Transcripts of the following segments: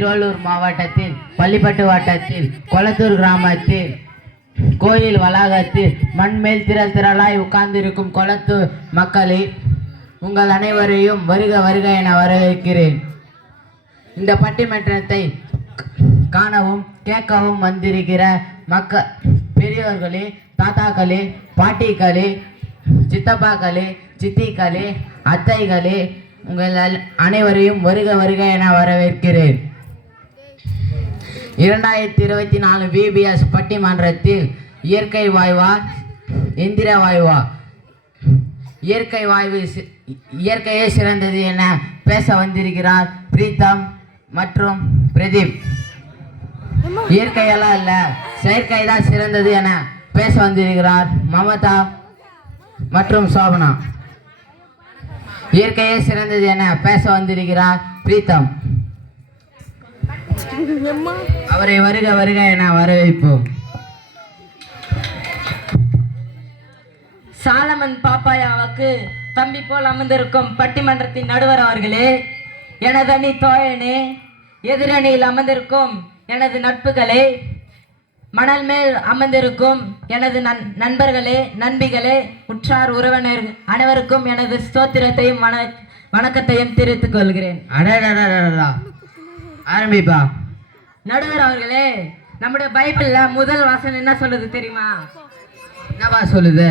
திருவள்ளூர் மாவட்டத்தில் பள்ளிப்பட்டு வட்டத்தில் கொளத்தூர் கிராமத்தில் கோயில் வளாகத்தில் மண்மேல் திரளாய் உட்கார்ந்திருக்கும் கொளத்தூர் மக்களே, உங்கள் அனைவரையும் வருக வருக என வரவேற்கிறேன். இந்த பட்டிமன்றத்தை காணவும் கேட்கவும் வந்திருக்கிற பெரியோர்களே, தாத்தாக்களே, பாட்டிகளே, சித்தப்பாக்களே, சித்திகளே, அத்தைகளே, உங்கள் அனைவரையும் வருக வருக என வரவேற்கிறேன். 2024 VBS பட்டிமன்றத்தில் இயற்கை வாயுவா எந்திர வாயுவா, இயற்கையே சிறந்தது என பேச வந்திருக்கிறார் பிரீத்தம் மற்றும் பிரதீப். இயற்கையெல்லாம் இல்ல, செயற்கை தான் சிறந்தது என பேச வந்திருக்கிறார் மமதா மற்றும் சோபனா. இயற்கையே சிறந்தது என பேச வந்திருக்கிறார் பிரீத்தம். அவரை வருக வருக என வரவேற்போம். சாலமன் பாப்பாயாவுக்கு தம்பி போல் அமர்ந்திருக்கும் பட்டிமன்றத்தின் நடுவர் அவர்களே, எனது அணி தோழனே, எதிரணியில் அமர்ந்திருக்கும் எனது நட்புகளே, மணல் மேல் அமர்ந்திருக்கும் எனது நண்பர்களே, நண்பிகளே, உற்றார் உறவினர் அனைவருக்கும் எனது ஸ்தோத்திரத்தையும் வணக்கத்தையும் தெரிவித்துக் கொள்கிறேன். ஆரம்பிப்பா. நடுவர் அவர்களே, நம்முடைய பைபிள்ல முதல் வாசனம் என்ன சொல்லுது தெரியுமா? என்னவா சொல்லுது?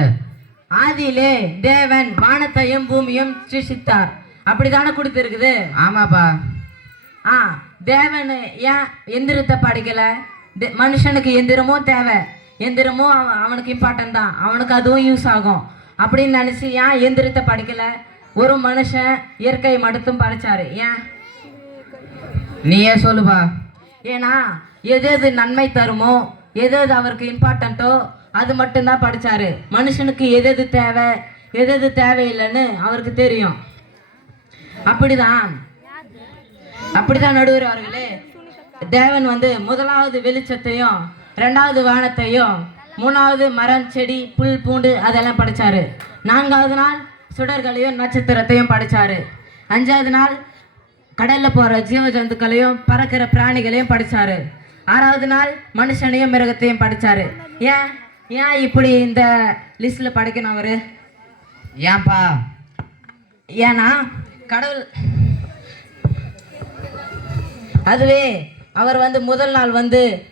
ஆதியிலே தேவன் வானத்தையும் பூமியும் சிருஷ்டித்தார். அப்படித்தானே கொடுத்திருக்குது? ஆமாப்பா. தேவன் ஏன் எந்திரத்தை படைக்கல? மனுஷனுக்கு எந்திரமும் தேவை, எந்திரமும் அவனுக்கு இம்பார்ட்டன்ட் தான், அவனுக்கு அதுவும் யூஸ் ஆகும் அப்படின்னு நினைச்சு ஏன் எந்திரத்தை படைக்கல? ஒரு மனுஷன் இயற்கை மட்டும் படைச்சாரு. ஏன்? நீயே சொல்லுப்பா. ஏன்னா எது எது நன்மை தருமோ, எது எது அவருக்கு இம்பார்ட்டன்ட்டோ அது மட்டும்தான் படிச்சாரு. மனுஷனுக்கு எது எது தேவை, எது எது தேவையில்லைன்னு அவருக்கு தெரியும். அப்படிதான் நடுவர் அவர்களே, தேவன் முதலாவது வெளிச்சத்தையும், ரெண்டாவது வானத்தையும், மூணாவது மரம் செடி புல் பூண்டு அதெல்லாம் படைச்சாரு. நான்காவது நாள் சுடர்களையும் நட்சத்திரத்தையும் படைச்சாரு. அஞ்சாவது நாள் கடல்ல போற ஜீவ ஜந்துக்களையும் பறக்கிற பிராணிகளையும் படைச்சாரு. ஆறாவது நாள் மனுஷனையும் மிருகத்தையும் படைச்சாரு. ஏன் இப்படி இந்த லிஸ்ட்ல படைக்கணும் அவரு? ஏன்பா? ஏன்னா கடவுள் அதுவே அவர் முதல் நாள்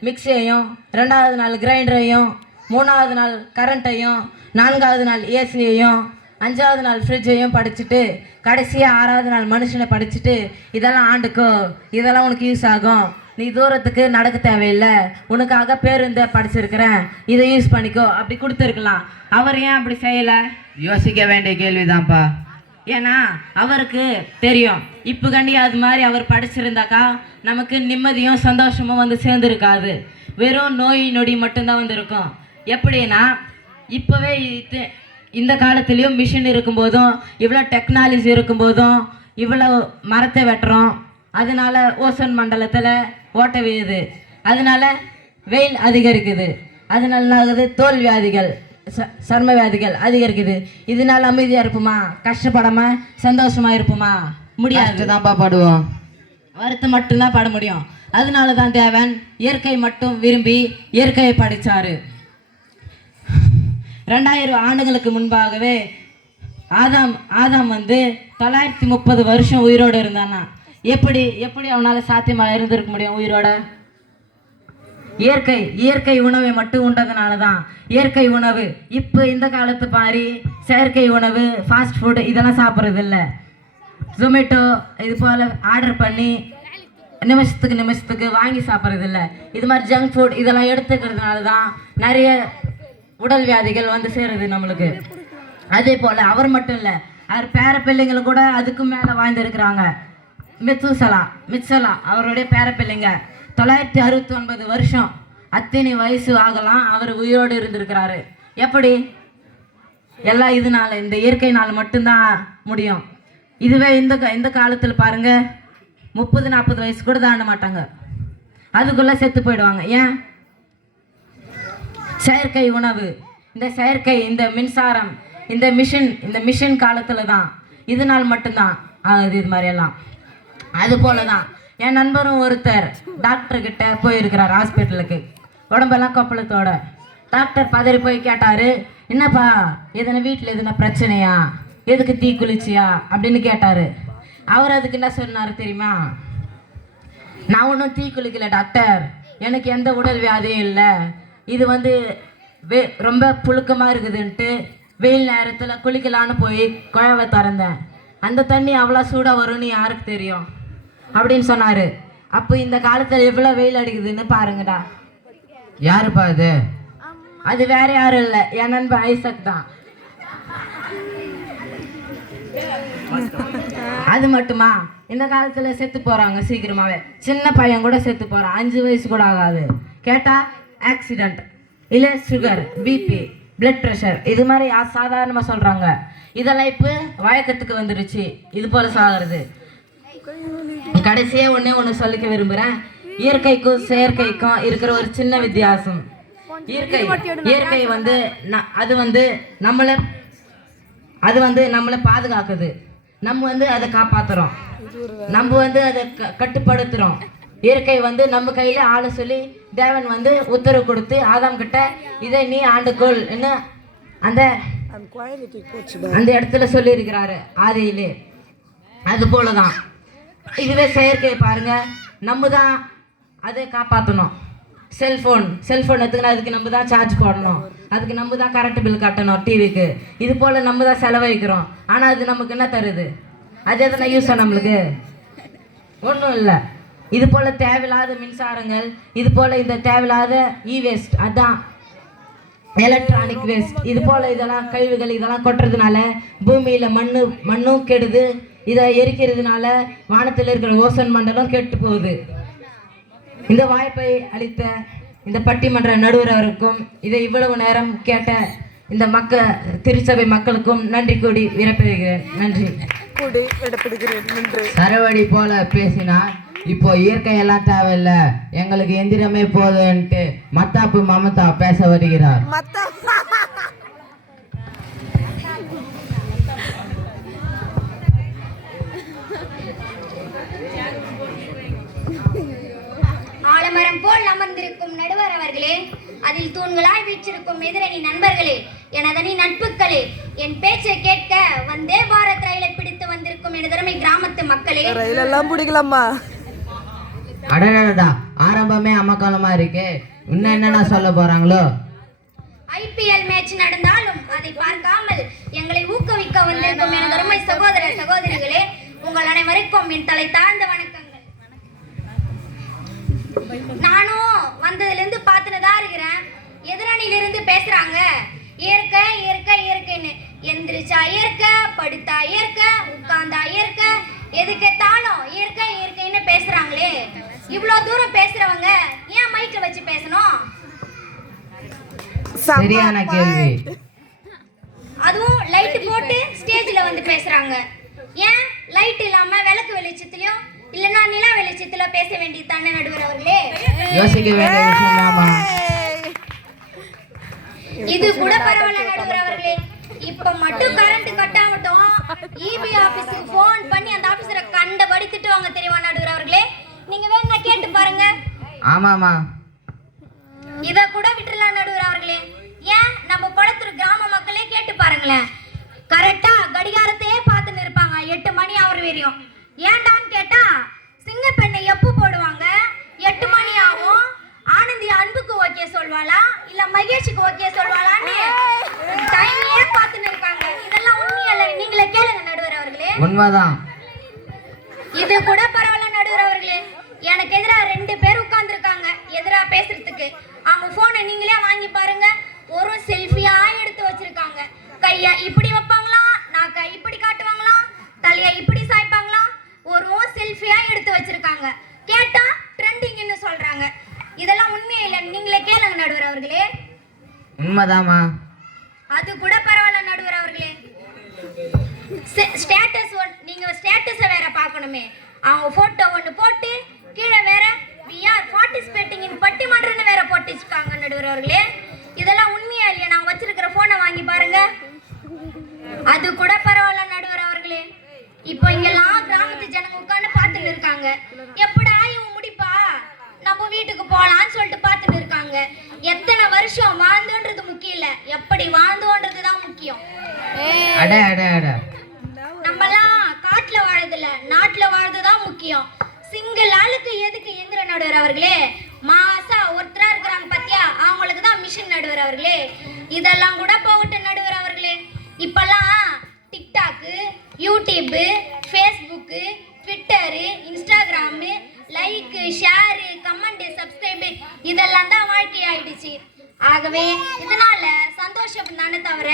மிக்சியையும், ரெண்டாவது நாள் கிரைண்டரையும், மூணாவது நாள் கரண்ட்டையும், நான்காவது நாள் ஏசியையும், அஞ்சாவது நாள் ஃப்ரிட்ஜையும் படிச்சுட்டு கடைசியாக ஆறாவது நாள் மனுஷனை படிச்சுட்டு இதெல்லாம் ஆண்டுக்கோ, இதெல்லாம் உனக்கு யூஸ் ஆகும், நீ தூரத்துக்கு நடக்க தேவையில்லை, உனக்காக பேருந்தை படிச்சிருக்கிறேன், இதை யூஸ் பண்ணிக்கோ அப்படி கொடுத்துருக்கலாம். அவர் ஏன் அப்படி செய்யலை? யோசிக்க வேண்டிய கேள்விதான்ப்பா. ஏன்னா அவருக்கு தெரியும், இப்போ கண்டி அது மாதிரி அவர் படிச்சிருந்தாக்கா நமக்கு நிம்மதியும் சந்தோஷமும் சேர்ந்துருக்காது, வெறும் நோய் நொடி மட்டும்தான் வந்திருக்கும். எப்படின்னா இப்போவே இந்த காலத்துலேயும் மிஷின் இருக்கும்போதும், இவ்வளோ டெக்னாலஜி இருக்கும்போதும், இவ்வளோ மரத்தை வெட்டுறோம், அதனால ஓசோன் மண்டலத்தில் ஓட்டை விழுது, அதனால வெயில் அதிகரிக்குது, அதனால ஆகுது தோல் வியாதிகள், சர்ம வியாதிகள் அதிகரிக்குது. இதனால அமைதியாக இருப்போமா? கஷ்டப்படாமல் சந்தோஷமாக இருப்போமா? முடியாது தான்ப்பா படுவோம், வருத்தம் மட்டும்தான் பட முடியும். அதனால தான் தேவன் இயற்கை மட்டும் விரும்பி இயற்கையை படைச்சாரு. 2000 ஆண்டுகளுக்கு முன்பாகவே ஆதாம் 930 வருஷம் உயிரோடு இருந்தானா. எப்படி அவனால சாத்தியமாக இருந்திருக்க முடியும் உயிரோட? இயற்கை உணவை மட்டும் உண்டதுனால தான். இயற்கை உணவு இப்போ இந்த காலத்து பாரி செயற்கை உணவு, ஃபாஸ்ட் ஃபுட் இதெல்லாம் சாப்பிட்றது இல்லை. ஜொமேட்டோ இது போல் ஆர்டர் பண்ணி நிமிஷத்துக்கு வாங்கி சாப்பிட்றது இல்லை. இது மாதிரி ஜங்க் ஃபுட் இதெல்லாம் எடுத்துக்கிறதுனால தான் நிறைய உடல் வியாதிகள் சேருது நம்மளுக்கு. அதே போல் அவர் மட்டும் இல்லை, அவர் பேர பிள்ளைங்களும் கூட அதுக்கு மேலே வாழ்ந்துருக்கிறாங்க. மிச்சலா அவருடைய பேர பிள்ளைங்க 969 வருஷம், அத்தனை வயசு ஆகலாம், அவர் உயிரோடு இருந்திருக்கிறாரு. எப்படி? எல்லாம் இதனால, இந்த இயற்கையினால் மட்டும்தான் முடியும். இதுவே இந்த காலத்தில் பாருங்க, 30-40 வயசு கூட தாண்ட மாட்டாங்க, அதுக்குள்ளே செத்து போயிடுவாங்க. ஏன்? செயற்கை உணவு, இந்த மின்சாரம், இந்த மிஷின் காலத்தில் தான், இதனால் மட்டும்தான் ஆகுது இது மாதிரியெல்லாம். அது போல தான் என் நண்பரும் ஒருத்தர் டாக்டர் கிட்ட போயிருக்கிறார் ஹாஸ்பிட்டலுக்கு, உடம்பெல்லாம் கொப்பளத்தோட. டாக்டர் பதறி போய் கேட்டாரு, என்னப்பா எதனா வீட்டில் எதுனா பிரச்சனையா, எதுக்கு தீ குளிச்சியா அப்படின்னு கேட்டாரு. அவர் அதுக்கு என்ன சொன்னாரு தெரியுமா? நான் ஒன்றும் தீ குளிக்கல டாக்டர், எனக்கு எந்த உடல் வியாதியும் இல்லை, இது வந்து ரொம்ப புழுக்கமாக இருக்குதுன்ட்டு வெயில் நேரத்தில் குளிக்கலான்னு போய் குழாவை திறந்தேன், அந்த தண்ணி அவ்வளோ சூடாக வரும்னு யாருக்கு தெரியும் அப்படின்னு சொன்னார். அப்போ இந்த காலத்தில் எவ்வளோ வெயில் அடிக்குதுன்னு பாருங்கடா. யாருப்பா இது? அது வேற யாரும் இல்லை, என் நண்பன் ஐசக் தான். அது மட்டுமா, இந்த காலத்துல செத்து போறாங்க சீக்கிரமாவே. சின்ன பையன் கூட செத்து போறான், 5 வயசு கூட ஆகாது. கேட்டா ஆக்சிடென்ட், இல்லை சுகர், பிபி, பிளட் ப்ரெஷர், இது மாதிரி சாதாரணமா சொல்றாங்க. இதெல்லாம் இப்போ வழக்கத்துக்கு வந்துருச்சு இது போல சாகிறது. கடைசியே ஒண்ணு சொல்லிக்க விரும்புறேன். இயற்கைக்கும் செயற்கைக்கும் இருக்கிற ஒரு சின்ன வித்தியாசம். இயற்கை வந்து அது வந்து நம்மளை பாதுகாக்குது, நம்ம வந்து அதை காப்பாத்துறோம், நம்ம வந்து அதை கட்டுப்படுத்துறோம். இயற்கை வந்து நம்ம கையில ஆளை சொல்லி தேவன் வந்து உத்தரவு கொடுத்து ஆதாம் கிட்ட இதை நீ ஆண்டுகொள் என்ன அந்த இடத்துல சொல்லி இருக்கிறாரு ஆதியிலே. அது போலதான் இதுவே செயற்கை பாருங்க, நம்ம தான் அதை காப்பாற்றணும். செல்ஃபோன் எடுத்துக்கணும், அதுக்கு நம்ம தான் சார்ஜ் போடணும், அதுக்கு நம்ம தான் கரண்ட் பில் கட்டணும், டிவிக்கு இது போல் நம்ம தான் செலவழிக்கிறோம். ஆனால் அது நமக்கு என்ன தருது? அது எதனா யூஸ் நம்மளுக்கு ஒன்றும் இல்லை. இது போல் தேவையில்லாத மின்சாரங்கள், இது போல் இந்த தேவையில்லாத வேஸ்ட், அதான் எலக்ட்ரானிக் வேஸ்ட், இது போல் இதெல்லாம் கழிவுகள் இதெல்லாம் கொட்டுறதுனால பூமியில் மண்ணும் கெடுது. இதை எரிக்கிறதுனால வானத்தில் இருக்கிற ஓசோன் மண்டலம் கெட்டு போகுது. இந்த வாய்ப்பை அளித்த இந்த பட்டிமன்ற நடுவர் அவருக்கும் இதை இவ்வளவு நேரம் கேட்ட இந்த திருச்சபை மக்களுக்கும் நன்றி கூடி விடைபெறுகிறேன். நன்றி. சரவடி போல பேசினார். இப்போ இயற்கையெல்லாம் தேவையில்லை, எங்களுக்கு எந்திரமே போதுன்ட்டு மத்தாப்பு மமதா பேச வருகிறார். ஆலமரம் போல் அமர்ந்திருக்கும் நடுவர் அவர்களே, அதில் தூண்களாய் வீற்றிருக்கும் எதிரணி நண்பர்களே, எனதனி நட்புகளே, என் பேச்சை கேட்க வந்தே பாரத் ரயிலை பிடித்து வந்திருக்கும் எனதருமை கிராமத்து மக்களே. ரயிலெல்லாம் பிடிக்கலாமா? அடடா, ஆரம்பமே அமக்காலமா இருக்கே, இன்னும் என்னென்ன சொல்ல போறாங்களோ? IPL மேட்ச் நடந்தாலும் அதை பார்க்காமல் எங்களை ஊக்குவிக்க வந்திருக்கும் எனதருமை சகோதர சகோதரிகளே, உங்கள் அனைவருக்கும் என் தலை தாழ்ந்த வணக்கங்கள். நானும் வந்ததுலேருந்து பார்த்துட்டுதான் இருக்கிறேன். எதிரணியிலிருந்து பேசுறாங்க, இயற்கை இயற்கை இயற்கைன்னு. எந்திரிச்சா இயற்கை, படுத்தா இயற்கை, உட்கார்ந்தா இயற்கை, எதுக்கேத்தாலும் இயற்கை இயற்கைன்னு பேசுறாங்களே. இவ்வளோ தூரம் பேசுறவங்க ஏன் மைக்க வச்சு பேசணும்? சரியான கேள்வி. அதுவும் லைட் போட்டு ஸ்டேஜ்ல வந்து பேசுறாங்க. ஏன் லைட் இல்லாம விளக்கு வெளிச்சத்திலயும் இல்லனா நிலா வெளிச்சத்துல பேச வேண்டியது தானே நடுவர் அவர்களே? யோசிக்க வேண்டிய விஷயமாமா. இது கூட பரவாயில்ல நடுவர் அவர்களே. இப்ப மட்டும் கரண்ட் கட் ஆகட்டும், EB ஆபீஸ்க்கு ஃபோன் பண்ணி அந்த ஆபீசரை கண்டபடி திட்டுவாங்க தெரியுமா நடுவர் அவர்களே? நீங்க வேணா கேட்டு பாருங்க. ஆமாமா, இத கூட விட்டுறலாம் நடுவர் அவர்களே. ஏன் நம்ம குளத்தூர் கிராம மக்களே கேட்டு பாருங்களேன், கரெக்டா கடிகாரத்தையே பார்த்துன்னு இருப்பாங்க 8 மணி ஆகிற வரையும். ஏன்டான்னு கேட்டா, சிங்கப்பெண்ணை எப்போ போடுவாங்க? 8 மணி ஆகும். ஆனந்தி அன்புக்கு ஓகே சொல்வாளா இல்ல மகேஷுக்கு ஓகே சொல்வாளான்னு டைமையே பார்த்துன்னு இருக்காங்க. இதெல்லாம் உண்மையல்ல, நீங்களே கேளுங்க நடுவர் அவர்களே. உண்மைதான். இது கூட பரவாயில்ல நடுவர் அவர்களே. எனக்கு எதிராக 2 பேர் உட்கார்ந்துருக்காங்க எதிரா பேசுறதுக்கு. அவங்க போனை நீங்களே வாங்கி பாருங்க, ஒரு செல்ஃபியா எடுத்து வச்சிருக்காங்க. கைய இப்படி வைப்பாங்களாம், நாக்க இப்படி காட்டுவாங்களாம், தலைய இப்படி சாய்ப்பாங்களாம், ஒரு செல்ஃபியா எடுத்து வச்சிருக்காங்க. கேட்டா ட்ரெண்டிங்னு சொல்றாங்க. இதெல்லாம் உண்மையே இல்லை, நீங்களே கேளுங்க நடுவர் அவர்களே. உண்மைதாமா. அது கூட பரவாயில்ல நடுவர் அவர்களே. ஸ்டேட்டஸ் நீங்க ஸ்டேட்டஸை வேற பார்க்கணுமே. அவங்க போட்டோ ஒன்று போட்டு கீழே வேற we are participating in பட்டிமன்றம்னு வேற போட்டுச்சுக்காங்க நடுவர் அவர்களே. இதெல்லாம் உண்மையா இல்லையா? நாங்க வச்சிருக்கிற போனை வாங்கி பாருங்க. அது கூட பரவாயில்ல நடுவர் அவர்களே. இப்போ இங்கெல்லாம் கிராமத்து ஜனங்க உட்கார்ந்து பார்த்துட்டு இருக்காங்க, எப்படா எப்படி வாழ்ந்தோன்றது தான் முக்கியம். அட அட அட நம்மலாம் காட்டுல வாழதில்ல, நாட்டுல வாழ்றதுதான் முக்கியம். சிங்கிள் ஆளுக்கு எதுக்கு இயந்திர நடுவர் அவர்களே? மாசா ஒருத்தரா இருக்கிறாங்க பத்தியா, அவங்களுக்கு தான் மிஷின் நடுவர் அவர்களே. இதெல்லாம் கூட போகட்டும் நடுவர் அவர்களே. இப்பெல்லாம் TikTok, YouTube, Facebook, Twitter, Instagram, like, share, comment, subscribe இதெல்லாம் தான் வாழ்க்கை ஆயிடுச்சு. ஆகவே இதனால சந்தோஷம் தானே தவிர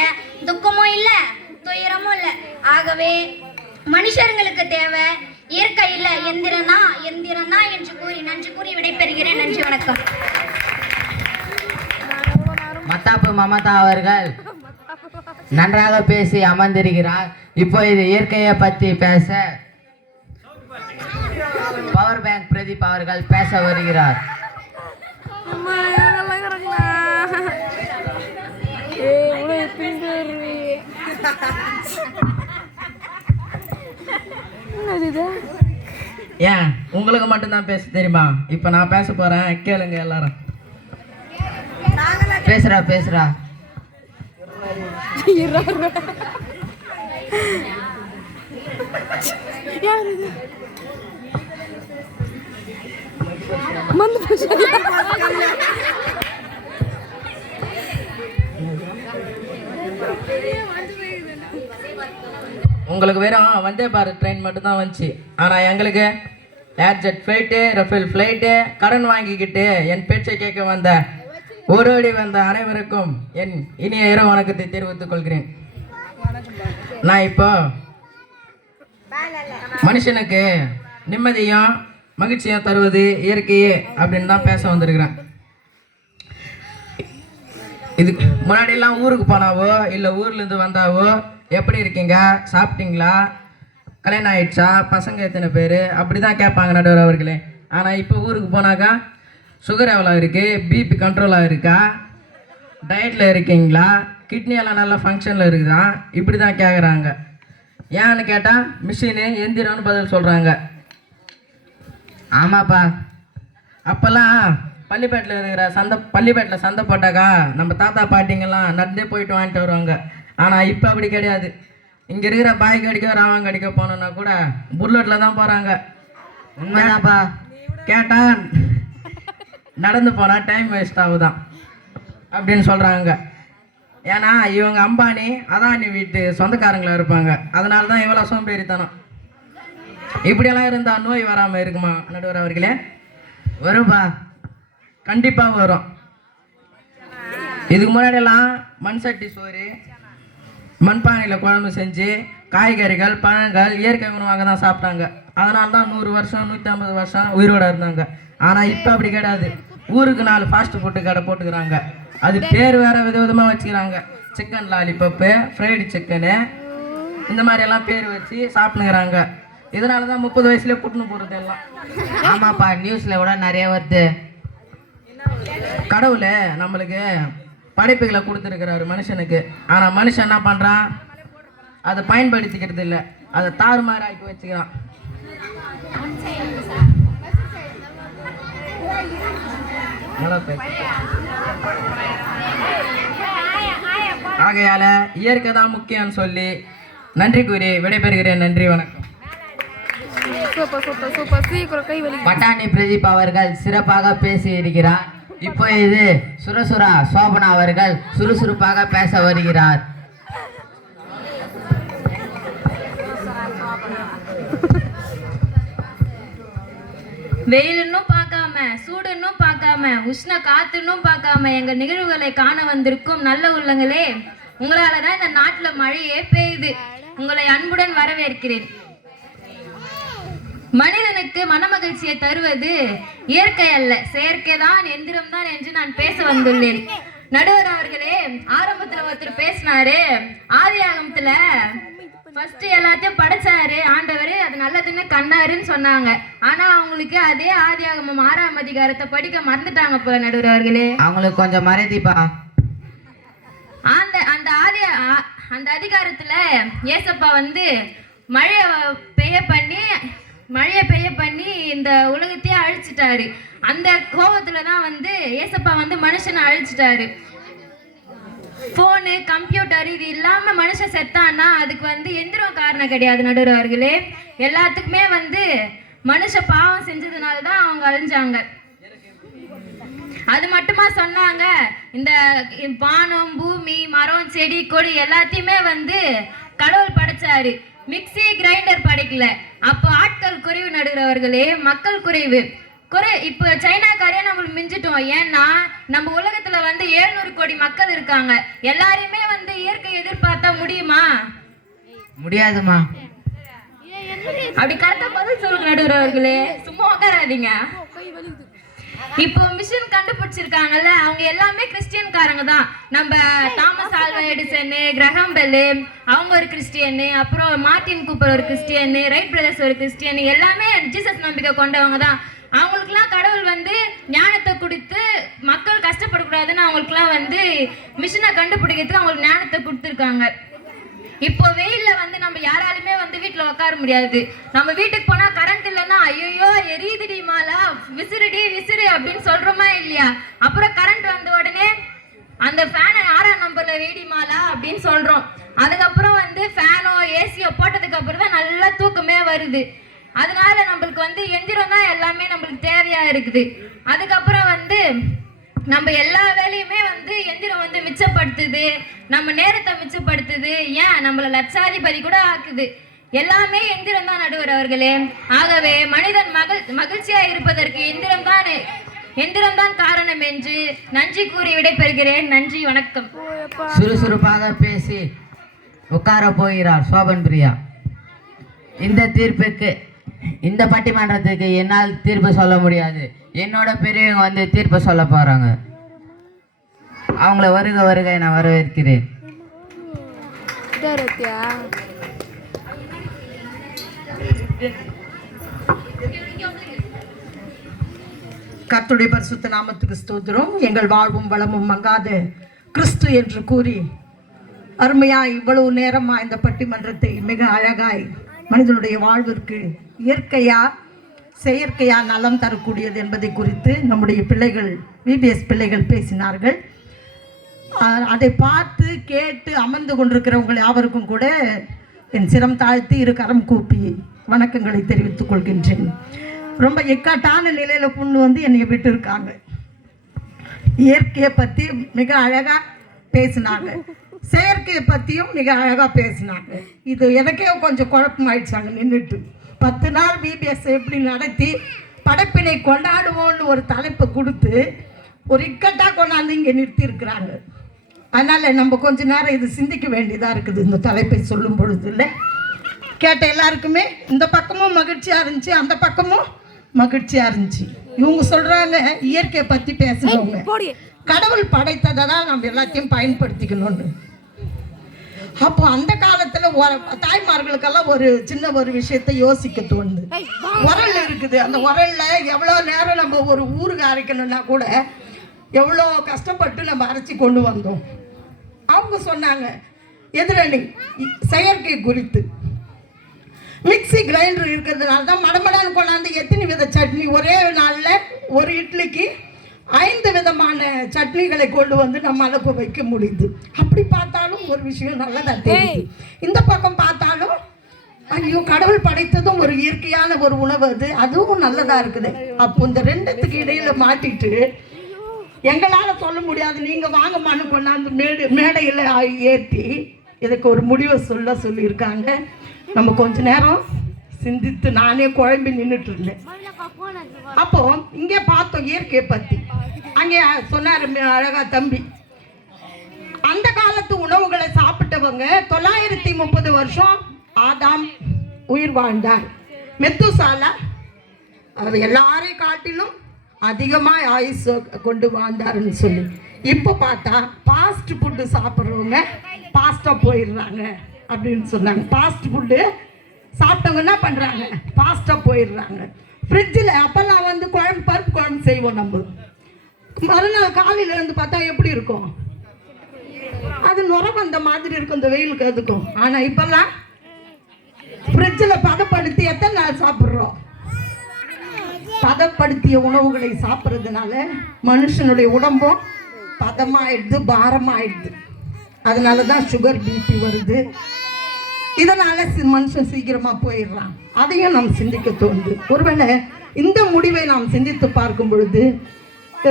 துக்கமும் இல்லை, துயரமும் இல்லை. ஆகவே மனுஷர்களுக்கு தேவை இயற்கை இல்லை, எந்திரம் தான் என்று கூறி நன்றி கூறி விடைபெறுகிறேன். நன்றி, வணக்கம். மத்தாப்பு மமதா அவர்கள் நன்றாக பேசி அமர்ந்திருக்கிறார். இப்போ இது இயற்கையை பற்றி பேச பவர் பேங்க் பிரதீப் அவர்கள் பேச வருகிறார். ஏன் உங்களுக்கு மட்டும்தான் பேச தெரியுமா? இப்போ நான் பேச போறேன், கேளுங்க எல்லாரும். பேசுறா பேசுறா. உங்களுக்கு வெறும் வந்தே பாரத் ட்ரெயின் மட்டும்தான் வந்துச்சு. ஆனால் எங்களுக்கு ஏர்ஜெட் ஃப்ளைட்டு, ரஃபேல் ஃப்ளைட்டு, கடன் வாங்கிக்கிட்டு என் பேச்சை கேட்க வந்த ஓடோடி வந்த அனைவருக்கும் என் இனிய இரவு வணக்கத்தை தெரிவித்துக் கொள்கிறேன். நான் இப்போ மனுஷனுக்கு நிம்மதியும் மகிழ்ச்சியும் தருவது இயற்கையே அப்படின்னு தான் பேச வந்திருக்கிறேன். இதுக்கு முன்னாடியெல்லாம் ஊருக்கு போனாவோ இல்லை ஊர்லேருந்து வந்தாவோ எப்படி இருக்கீங்க, சாப்பிட்டீங்களா, கல்யாணம் ஆயிடுச்சா, பசங்க எத்தனை பேர் அப்படி தான் கேட்பாங்க நடுவர் அவர்களே. ஆனால் இப்போ ஊருக்கு போனாக்கா சுகர் எவ்வளோ இருக்குது, பிபி கண்ட்ரோலாக இருக்கா, டயட்டில் இருக்கீங்களா, கிட்னி எல்லாம் நல்லா ஃபங்க்ஷனில் இருக்குதா, இப்படி தான் கேட்குறாங்க. ஏன்னு கேட்டால் மிஷினு எந்திரம்னு பதில் சொல்கிறாங்க. ஆமாப்பா, அப்போல்லாம் பள்ளிப்பேட்டில் இருக்கிற பள்ளிப்பேட்டில் சந்தை போட்டாக்கா நம்ம தாத்தா பாட்டிங்கெல்லாம் நடந்தே போயிட்டு வாங்கிட்டு வருவாங்க. ஆனால் இப்போ அப்படி கிடையாது. இங்கே இருக்கிற பாய் கடிக்க ராவன் கடிக்க போனோன்னா கூட புல்லட்டில் தான் போகிறாங்க. உண்மைதான்ப்பா. கேட்டால் நடந்து போனால் டைம் வேஸ்ட் ஆகுதான் அப்படின்னு சொல்கிறாங்க. ஏன்னா இவங்க அம்பானி அதானி வீட்டு சொந்தக்காரங்களாக இருப்பாங்க. அதனால தான் இவ்வளோ சோம்பேறித்தனம். இப்படியெல்லாம் இருந்தால் நோய் வராமல் இருக்குமா நடுவர் அவர்களே? வரும்பா, கண்டிப்பாக வரும். இதுக்கு முன்னாடியெல்லாம் மண் சட்டி சோறு, மண்பானையில் குழம்பு செஞ்சு காய்கறிகள் பழங்கள் இயற்கை உணவாக தான் சாப்பிட்டாங்க. அதனால தான் 100 வருஷம் 150 வருஷம் உயிரோடு இருந்தாங்க. ஆனால் இப்போ அப்படி கிடையாது. ஊருக்கு 4 ஃபாஸ்ட் ஃபுட்டு கடை போட்டுக்கிறாங்க. அது பேர் வேறு விதவிதமாக வச்சுக்கிறாங்க. சிக்கன் லாலிபப்பு, ஃப்ரைடு சிக்கனு, இந்த மாதிரியெல்லாம் பேர் வச்சு சாப்பிட்டுக்கிறாங்க. இதனால தான் 30 வயசுலேயே புட்டுன்னு போகிறது எல்லாம். ஆமாப்பா, நியூஸில் கூட நிறைய வருது. கடவுள் நம்மளுக்கு படைப்புகளை கொடுத்துருக்கிறாரு மனுஷனுக்கு. ஆனால் மனுஷன் என்ன பண்ணுறான், அதை பயன்படுத்திக்கிறது இல்லை, அதை தாறுமாறாக்கி வச்சுக்கிறான். ஆகையால இயற்கை தான் முக்கியம்னு சொல்லி நன்றி கூறி விடைபெறுகிறேன். நன்றி, வணக்கம். பட்டாணி பிரதீப் அவர்கள் சிறப்பாக பேசி இருக்கிறார். இப்போ இது சுரசுரா சோபனா அவர்கள் சுறுசுறுப்பாக பேச வருகிறார். வெயிலுன்னும் பார்க்காம, சூடுன்னும் பார்க்காம, உஷ்ண காத்துன்னும் பார்க்காம எங்க நிகழ்வுகளை காண வந்திருக்கும் நல்ல உள்ளங்களே, உங்களால தான் இந்த நாட்டுல மழையே பெய்யுது. உங்களை அன்புடன் வரவேற்கிறேன். மனிதனுக்கு மனமகிழ்ச்சியை தருவது இயற்கை அல்ல, செயற்கை தான், எந்திரம் தான் என்று நான் பேச வந்துள்ளேன். நடுவர் அவர்களே, ஆரம்பத்துல ஒருத்தர் பேசினாரு, ஆதியாகமத்துல ஃபர்ஸ்ட் எல்லாத்தையும் படைச்சாரு ஆண்டவர், அது நல்லதுன்னு கண்டாருன்னு சொன்னாங்க. ஆனா அவங்களுக்கு அதே ஆதியாகமம் 6ஆம் அதிகாரத்தை படிக்க மறந்துட்டாங்க போல நடுவர் அவர்களே. அவங்களுக்கு கொஞ்சம் மறைதிப்பா. அந்த அதிகாரத்துல ஏசப்பா வந்து மழையை பெய்ய பண்ணி இந்த உலகத்தையே அழிச்சிட்டாரு. அந்த கோபத்துல தான் வந்து ஏசப்பா வந்து மனுஷனை அழிச்சிட்டாரு. ஃபோனு கம்ப்யூட்டர் இது இல்லாம மனுஷன் செத்தான்னா அதுக்கு வந்து எந்திரம் காரணம் கிடையாது நடுவர் அவர்களே. எல்லாத்துக்குமே வந்து மனுஷ பாவம் செஞ்சதுனால தான் அவங்க அழிஞ்சாங்க. அது மட்டுமா சொன்னாங்க, இந்த வானம் பூமி மரம் செடி கொடி எல்லாத்தையுமே வந்து கடவுள் படைச்சாரு, மிக்சி கிரைண்டர் படைக்கல. அப்போ ஆட்கள் குறைவு நடுகிறவர்களே, மக்கள் குறைவு இப்போ சைனாக்காரே நம்மளுக்கு மிஞ்சிட்டோம். ஏன்னா நம்ம உலகத்துல வந்து 700 கோடி மக்கள் இருக்காங்க. எல்லாரையுமே வந்து இயற்கை எதிர்பார்த்தா முடியுமா? முடியாதுமா. அப்படி கரெக்டா பதில் சொல்லுங்க நடுகிறவர்களே, சும்மா உட்காராதீங்க. இப்போ மிஷின் கண்டுபிடிச்சிருக்காங்கல்ல, அவங்க எல்லாமே கிறிஸ்டியன்காரங்க தான். நம்ம Thomas Alva Edison, Graham bell அவங்க ஒரு கிறிஸ்டியனு, அப்புறம் மார்ட்டின் கூப்பர் ஒரு கிறிஸ்டியனு, ரைட் பிரதர்ஸ் ஒரு கிறிஸ்டியனு, எல்லாமே ஜீசஸ் நம்பிக்கை கொண்டவங்க தான். அவங்களுக்குலாம் கடவுள் வந்து ஞானத்தை கொடுத்து மக்கள் கஷ்டப்படக்கூடாதுன்னு அவங்களுக்குலாம் வந்து மிஷினை கண்டுபிடிக்கிறதுக்கு அவங்களுக்கு ஞானத்தை கொடுத்துருக்காங்க. இப்போ வெயில்ல வந்து நம்ம யாராலுமே வந்து வீட்டுல உட்கார முடியாது. நம்ம வீட்டுக்கு போனா கரண்ட் இல்லைன்னா ஐயோ எரியுதுடி மாலா, விசிறுடி விசிறு அப்படின்னு சொல்றோமா இல்லையா? அப்புறம் கரண்ட் வந்த உடனே அந்த ஃபேனை 6ஆம் நம்பர்ல வெடி மாலா அப்படின்னு சொல்றோம். அதுக்கப்புறம் வந்து ஃபேனோ ஏசியோ போட்டதுக்கு அப்புறம் தான் நல்லா தூக்கமே வருது. அதனால நம்மளுக்கு வந்து எந்திரம் தான் எல்லாமே நம்மளுக்கு தேவையா இருக்குது. அதுக்கப்புறம் வந்து நம்ம எல்லா வேலையுமே வந்து எந்திரம் வந்து மிச்சப்படுத்துது, நம்ம நேரத்தை மிச்சப்படுத்துது, ஏன் நம்மள லட்சாதிபதி கூட ஆக்குது. எல்லாமே எந்திரம் தான் நடுவர் அவர்களே. ஆகவே மனிதன் மகிழ்ச்சியா இருப்பதற்கு எந்திரம் தான் காரணம் என்று நன்றி கூறி விடைபெறுகிறேன். நன்றி, வணக்கம். சுறுசுறுப்பாக பேசி உட்கார போகிறார் சோபன் பிரியா. இந்த பட்டிமன்றத்துக்கு என்னால் தீர்ப்பு சொல்ல முடியாது. என்னோட பெரியவங்க வந்து தீர்ப்பு சொல்ல போறாங்க. அவங்கள வருக நான் வரவேற்கிறேன். கர்த்தருடைய பரிசுத்த நாமத்துக்கு ஸ்தோத்திரம். எங்கள் வாழ்வும் வளமும் மங்காத கிறிஸ்து என்று கூறி அருமையாய் இவ்வளவு நேரமா இந்த பட்டிமன்றத்தை மிக அழகாய் மனிதனுடைய வாழ்விற்கு இயற்கையா செயற்கையா நலம் தரக்கூடியது என்பதை குறித்து நம்முடைய பிள்ளைகள் விபிஎஸ் பிள்ளைகள் பேசினார்கள். அதை பார்த்து கேட்டு அமர்ந்து கொண்டிருக்கிறவங்கள் யாவருக்கும் கூட என் சிரம் தாழ்த்தி இரு கரம் கூப்பி வணக்கங்களை தெரிவித்துக் கொள்கின்றேன். ரொம்ப இக்கட்டான நிலையில கொண்டு வந்து என்னை விட்டு இருக்காங்க. இயற்கையை பற்றி மிக அழகா பேசினாங்க, செயற்கையை பற்றியும் மிக அழகாக பேசினாங்க. இது எனக்கே கொஞ்சம் குழப்பமாயிடுச்சாங்க. நின்றுட்டு 10 நாள் பிபிஎஸ் எப்படி நடத்தி படைப்பினை கொண்டாடுவோன்னு ஒரு தலைப்பை கொடுத்து ஒரு இக்கட்டாக கொண்டாந்து இங்கே நிறுத்தியிருக்கிறாங்க. அதனால் நம்ம கொஞ்ச நேரம் இது சிந்திக்க வேண்டியதாக இருக்குது. இந்த தலைப்பை சொல்லும் பொழுது இல்லை கேட்ட எல்லாருக்குமே இந்த பக்கமும் மகிழ்ச்சியாக இருந்துச்சு, அந்த பக்கமும் மகிழ்ச்சியாக இருந்துச்சு. இவங்க சொல்கிறாங்க இயற்கையை பற்றி பேசுகிறவங்க கடவுள் படைத்ததை தான் நம்ம எல்லாத்தையும் பயன்படுத்திக்கணும்னு. அப்போ அந்த காலத்தில் தாய்மார்களுக்கெல்லாம் ஒரு சின்ன ஒரு விஷயத்தை யோசிக்க தோணுது. உரல் இருக்குது, அந்த உரலில் எவ்வளோ நேரம் நம்ம ஒரு ஊருக்கு அரைக்கணும்னா கூட எவ்வளோ கஷ்டப்பட்டு நம்ம அரைச்சி கொண்டு வந்தோம். அவங்க சொன்னாங்க எதிரணி செயற்கை குறித்து. மிக்சி கிரைண்டர் இருக்கிறதுனால தான் மடமடான்னு கொண்டாந்து எத்தனை வித சட்னி ஒரே நாளில் ஒரு இட்லிக்கு 5 விதமான சட்னிகளை கொண்டு வந்து நம்ம அளப்பு வைக்க முடியுது. அப்படி பார்த்தாலும் ஒரு விஷயம் நல்லதா தெரியுது. இந்த பக்கம் பார்த்தாலும் ஐயோ கடவுள் படைத்ததும் ஒரு இயற்கையான ஒரு உணவு, அதுவும் நல்லதா இருக்குது. அப்போ இந்த ரெண்டுத்துக்கு இடையில மாட்டிட்டு எங்களால் சொல்ல முடியாது, நீங்க வாங்க மனு கொண்டாந்து மேடையில் ஏற்றி இதுக்கு ஒரு முடிவை சொல்லியிருக்காங்க. நம்ம கொஞ்ச நேரம் சிந்தித்து நானே குழம்பி நின்றுட்டு இருந்தேன். அப்போ இங்கே பார்த்தோம் இயற்கையை பற்றி. அங்கே சொன்னார் அழகா தம்பி, அந்த காலத்து உணவுகளை சாப்பிட்டவங்க 930 வருஷம் ஆதாம் உயிர் வாழ்ந்தார். மெத்துசாலா அவர் எல்லாரையும் காட்டிலும் அதிகமாக ஆயுசு கொண்டு வாழ்ந்தாருன்னு சொல்லி. இப்போ பார்த்தா ஃபாஸ்ட் ஃபுட்டு சாப்பிட்றவங்க ஃபாஸ்ட்டாக போயிடுறாங்க அப்படின்னு சொன்னாங்க. ஃபாஸ்ட் ஃபுட்டு சாப்பிட்டவங்க என்ன பண்ணுறாங்க, ஃபாஸ்ட்டாக போயிடுறாங்க. ஃப்ரிட்ஜில் அப்போல்லாம் வந்து பருப்பு குழம்பு செய்வோம். நம்ம மறுநாள் காலையில் இருந்து பார்த்தா எப்படி இருக்கும், அது நுர வந்த மாதிரி இருக்கும் இந்த வெயிலுக்கு அதுக்கும். ஆனால் இப்போல்லாம் ஃப்ரிட்ஜில் பதப்படுத்தி எத்தனை நாள் சாப்பிட்றோம். பதப்படுத்திய உணவுகளை சாப்பிட்றதுனால மனுஷனுடைய உடம்பும் பதமாயிடுது, பாரமாயிடுது. அதனால தான் சுகர் பிபி வருது. இதனால மனுஷன் சீக்கிரமா போயிடுறான். அதையும் நாம் சிந்திக்க தோணுது. ஒருவேளை இந்த முடிவை நாம் சிந்தித்து பார்க்கும் பொழுது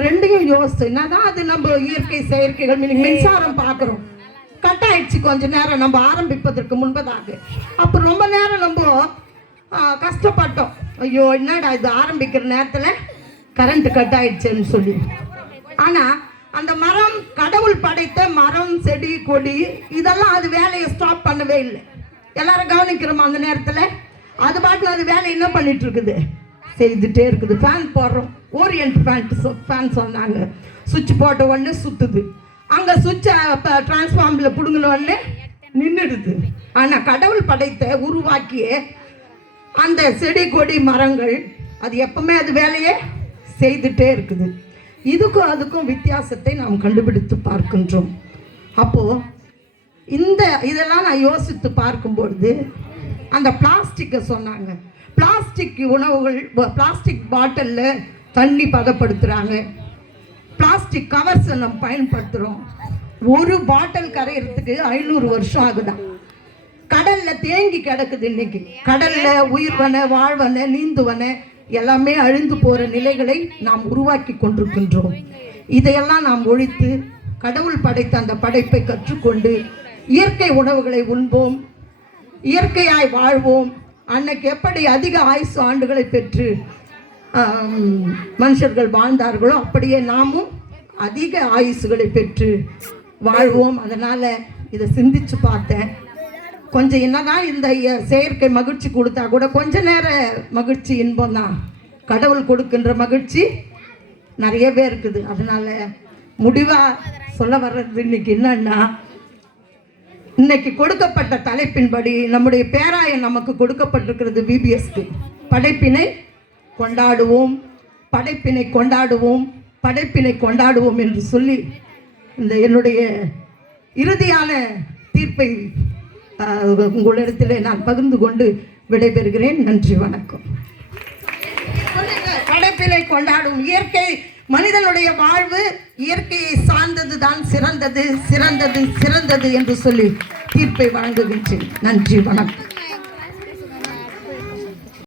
ரெண்டையும் யோசிச்சு என்னதான் அது நம்ம இயற்கை செயற்கைகள் மின்சாரம் பார்க்குறோம், கட் ஆயிடுச்சு கொஞ்ச நேரம் நம்ம ஆரம்பிப்பதற்கு முன்பதாக. அப்போ ரொம்ப நேரம் நம்ம கஷ்டப்பட்டோம், ஐயோ என்னடா இது ஆரம்பிக்கிற நேரத்தில் கரண்ட் கட் ஆயிடுச்சுன்னு சொல்லி. ஆனால் அந்த மரம், கடவுள் படைத்த மரம் செடி கொடி இதெல்லாம் அது வேலையை ஸ்டாப் பண்ணவே இல்லை. எல்லாரும் கவனிக்கிறோமா அந்த நேரத்தில்? அது பாட்டில் அது வேலை என்ன பண்ணிட்டு இருக்குது, செய்துட்டே இருக்குது. ஃபேன் போடுறோம், ஓரியன்ட் ஃபேன் சொன்னாங்க, சுவிட்ச் போட்ட உடனே சுற்றுது. அங்கே சுவிட்சை டிரான்ஸ்ஃபார்மில் பிடுங்கின உடனே நின்றுடுது. ஆனால் கடவுள் படைத்த உருவாக்கிய அந்த செடி கொடி மரங்கள் அது எப்பவுமே அது வேலையை செய்துட்டே இருக்குது. இதுக்கும் அதுக்கும் வித்தியாசத்தை நாம் கண்டுபிடித்து பார்க்கின்றோம். அப்போது இதெல்லாம் நான் யோசித்து பார்க்கும்பொழுது அந்த பிளாஸ்டிக்கை சொன்னாங்க. பிளாஸ்டிக் உணவுகள், பிளாஸ்டிக் பாட்டிலில் தண்ணி பதப்படுத்துகிறாங்க, பிளாஸ்டிக் கவர்ஸை நம்ம பயன்படுத்துகிறோம். ஒரு பாட்டில் கரையிறதுக்கு 500 வருஷம் ஆகுதான். கடலில் தேங்கி கிடக்குது. இன்னைக்கு கடலில் உயிர்வன வாழ்வன நீந்துவன எல்லாமே அழிந்து போகிற நிலைகளை நாம் உருவாக்கி கொண்டிருக்கின்றோம். இதையெல்லாம் நாம் ஒழித்து கடவுள் படைத்த அந்த படைப்பை கற்றுக்கொண்டு இயற்கை உணவுகளை உண்போம், இயற்கையாய் வாழ்வோம். அன்னைக்கு எப்படி அதிக ஆயுசு ஆண்டுகளை பெற்று மனுஷர்கள் வாழ்ந்தார்களோ அப்படியே நாமும் அதிக ஆயுசுகளை பெற்று வாழ்வோம். அதனால் இதை சிந்திச்சு பார்த்தேன். கொஞ்சம் என்னதான் இந்த செயற்கை மகிழ்ச்சி கொடுத்தா கூட கொஞ்ச நேர மகிழ்ச்சி இன்பம் தான். கடவுள் கொடுக்கின்ற மகிழ்ச்சி நிறையவே இருக்குது. அதனால் முடிவாக சொல்ல வர்றது இன்னைக்கு என்னன்னா, இன்னைக்கு கொடுக்கப்பட்ட தலைப்பின்படி நம்முடைய பேராயம் நமக்கு கொடுக்கப்பட்டிருக்கிறது VBSக்கு. படைப்பினை கொண்டாடுவோம், படைப்பினை கொண்டாடுவோம், படைப்பினை கொண்டாடுவோம் என்று சொல்லி இந்த என்னுடைய இறுதியான தீர்ப்பை உங்களிடத்திலே நான் பகிர்ந்து கொண்டு விடைபெறுகிறேன். நன்றி, வணக்கம். படைப்பினை கொண்டாடும் இயற்கை, மனிதனுடைய வாழ்வு இயற்கையை சார்ந்தது தான் சிறந்தது, சிறந்தது, சிறந்தது என்று சொல்லி தீர்ப்பை வழங்குகின்றேன். நன்றி, வணக்கம்.